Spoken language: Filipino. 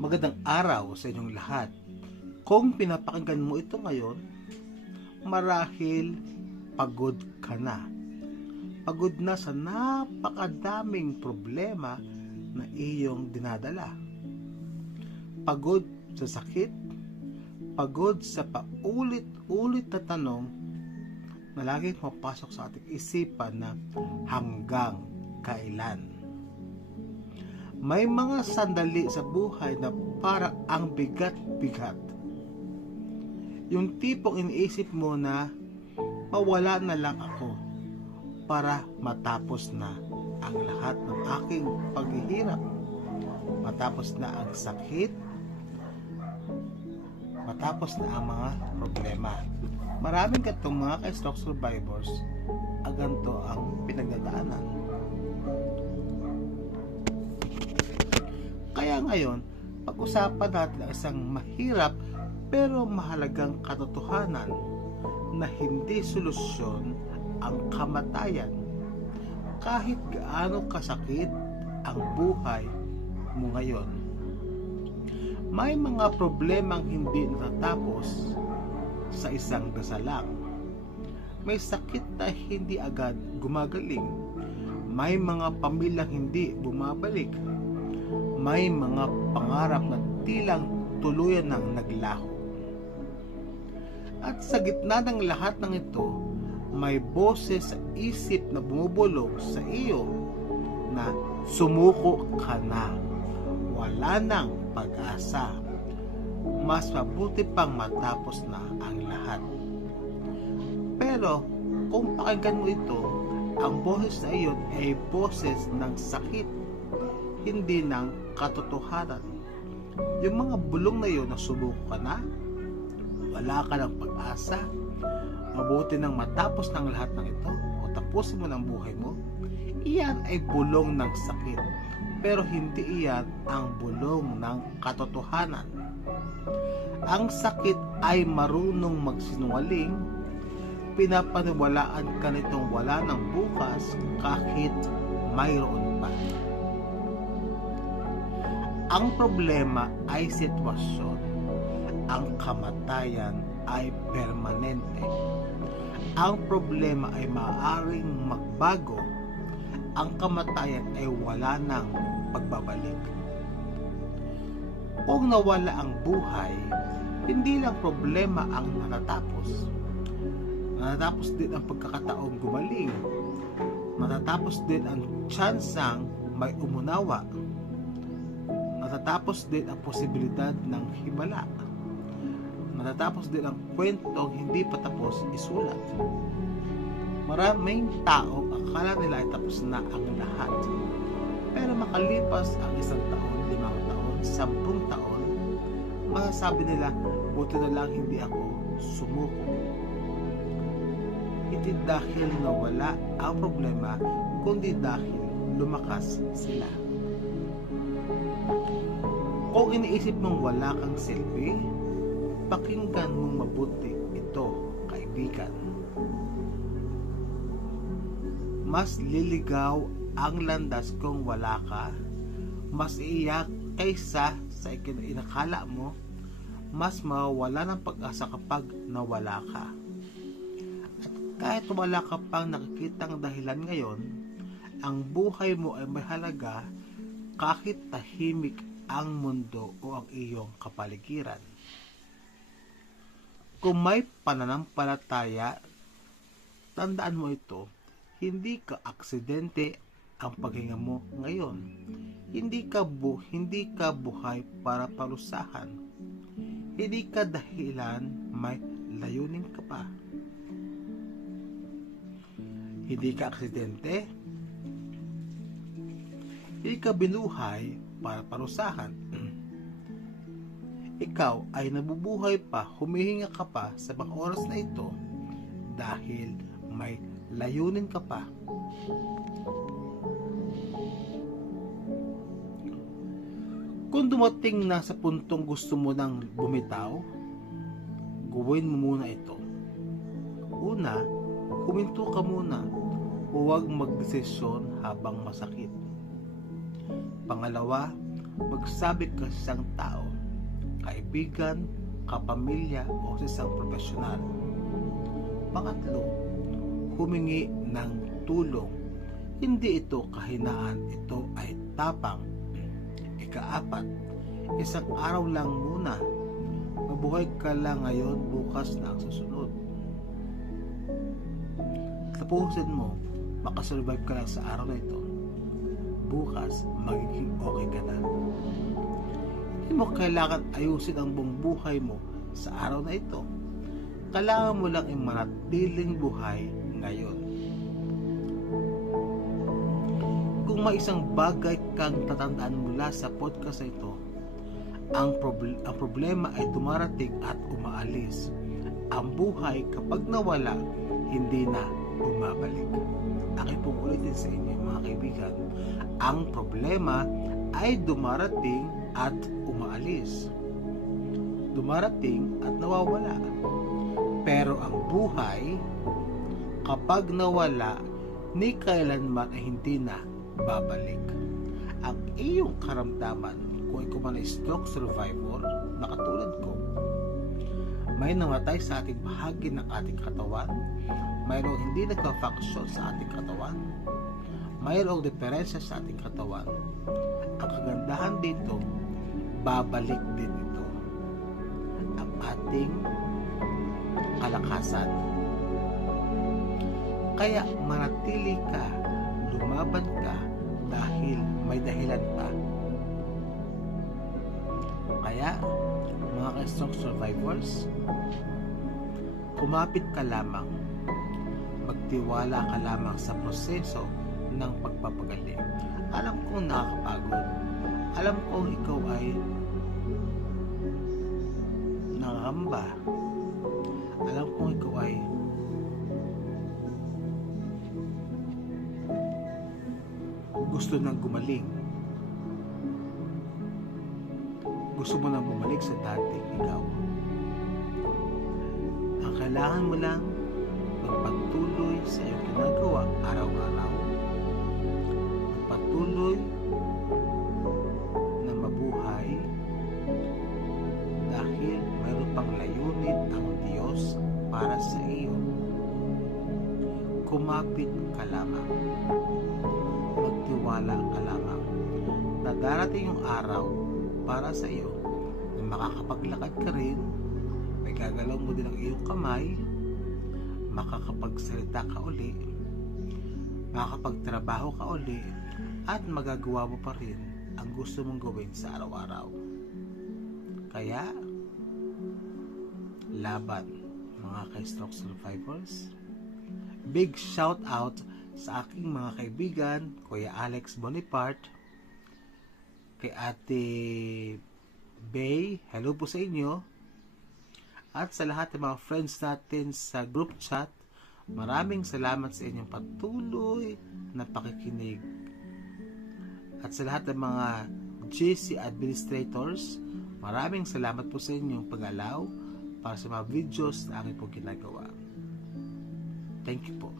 Magandang araw sa inyong lahat. Kung pinapakinggan mo ito ngayon, marahil pagod ka na. Pagod na sa napakadaming problema na iyong dinadala. Pagod sa sakit, pagod sa paulit-ulit na tanong na laging mapasok sa ating isipan na hanggang kailan. May mga sandali sa buhay na parang ang bigat-bigat. Yung tipong iniisip mo na mawala na lang ako para matapos na ang lahat ng aking paghihirap. Matapos na ang sakit, matapos na ang mga problema. Maraming katong mga ka-stroke survivors, ganito ang pinagdadaanan. Kaya ngayon, pag-usapan natin ang isang mahirap pero mahalagang katotohanan na hindi solusyon ang kamatayan. Kahit gaano kasakit ang buhay mo ngayon. May mga problemang hindi natatapos sa isang dasal lang. May sakit na hindi agad gumagaling. May mga pamilyang hindi bumabalik. May mga pangarap na tilang tuluyan ng naglaho. At sa gitna ng lahat ng ito, may boses sa isip na bumubulong sa iyo na sumuko ka na. Wala nang pag-asa. Mas mabuti pang matapos na ang lahat. Pero kung pakinggan mo ito, ang boses na iyon ay boses ng sakit, hindi ng katotohanan. Yung mga bulong na yun na sumuko ka na, wala ka ng pag-asa, mabuti nang matapos ng lahat ng ito o tapusin mo ng buhay mo, iyan ay bulong ng sakit, pero hindi iyan ang bulong ng katotohanan. Ang sakit ay marunong magsinungaling, pinapaniwalaan ka nitong wala ng bukas kahit mayroon pa. Ang problema ay sitwasyon. Ang kamatayan ay permanente. Ang problema ay maaaring magbago. Ang kamatayan ay wala nang pagbabalik. Kung nawala ang buhay, hindi lang problema ang natatapos. Natatapos din ang pagkakataong gumaling. Matatapos din ang tsansang may umunawa. Matatapos din ang posibilidad ng himala. Matatapos din ang kwentong hindi pa tapos isulat. Maraming tao akala nila ay tapos na ang lahat. Pero makalipas ang 1 taon, 5 taon, 10 taon, masasabi nila, buti na lang hindi ako sumuko. Hindi dahil nawala ang problema, kundi dahil lumakas sila. Kung iniisip mong wala kang silbi, pakinggan mong mabuti ito, kaibigan. Mas liligaw ang landas kung wala ka, mas iiyak kaysa sa inakala mo, mas mawawala ng pag-asa kapag nawala ka. At kahit wala ka pang nakikitang dahilan ngayon, ang buhay mo ay may halaga kahit tahimik ang mundo o ang iyong kapaligiran. Kung may pananampalataya, tandaan mo ito, hindi ka aksidente ang paghinga mo ngayon. Hindi ka buhay para parusahan. Hindi ka dahilan, may layunin ka pa. Hindi ka aksidente. Hindi ka binuhay para parusahan. Ikaw ay nabubuhay pa, humihinga ka pa sa mga oras na ito dahil may layunin ka pa. Kung dumating na sa puntong gusto mo nang bumitaw, gawin mo muna ito. Una, huminto ka muna. Huwag magdesisyon habang masakit. Pangalawa, magsabi ka sa isang tao, kaibigan, kapamilya o sa isang profesional. Pangatlo, humingi ng tulong. Hindi ito kahinaan, ito ay tapang. Ikaapat, isang araw lang muna. Mabuhay ka lang ngayon, bukas na ang susunod. Tapusin mo, makasurvive ka lang sa araw na ito. Bukas, magiging okay ka na. Hindi mo kailangan ayusin ang buong buhay mo sa araw na ito. Kailangan mo lang yung manatiling buhay ngayon. Kung may isang bagay kang tatandaan mula sa podcast na ito, ang problema ay dumarating at umaalis. Ang buhay kapag nawala, hindi na bumabalik. Akin pong ulitin sa inyo mga kaibigan, ang problema ay dumarating at umaalis. Dumarating at nawawala. Pero ang buhay, kapag nawala, ni kailanman ay hindi na babalik. Ang iyong karamdaman, kung ikaw man ay stroke survivor na katulad ko, may namatay sa ating bahagi ng ating katawan, mayroong hindi nagka-function sa ating katawan, mayroong diferensya sa ating katawan. Ang kagandahan dito, babalik din ito ang ating kalakasan. Kaya manatili ka, lumaban ka dahil may dahilan pa. Kaya mga ka-stroke survivors, kumapit ka lamang, magtiwala ka lamang sa proseso ng pagpapagaling. Alam kong nakakapagod, alam kong ikaw ay nangangamba, alam kong ikaw ay gusto nang gumaling, gusto mo nang bumalik sa dating ikaw. Ang kailangan mo lang magpatuloy sa iyong ginagawa araw-araw, magpatuloy na mabuhay dahil mayroon pang layunin ang Diyos para sa iyo. Kumapit ka lamang, magtiwala ka lamang na darating yung araw para sa iyo na makakapaglakad ka rin, may gagalaw mo din ang iyong kamay, makakapagsalita ka uli, makakapagtrabaho ka uli, at magagawa mo pa rin ang gusto mong gawin sa araw-araw. Kaya laban mga ka-stroke survivors. Big shout out sa aking mga kaibigan, Kuya Alex Bonaparte, kay Ate Bay, hello po sa inyo, at sa lahat ng mga friends natin sa group chat. Maraming salamat sa inyong patuloy na pakikinig. At sa lahat ng mga GC administrators, maraming salamat po sa inyong pag-allow para sa mga videos na aking po ginagawa. Thank you po.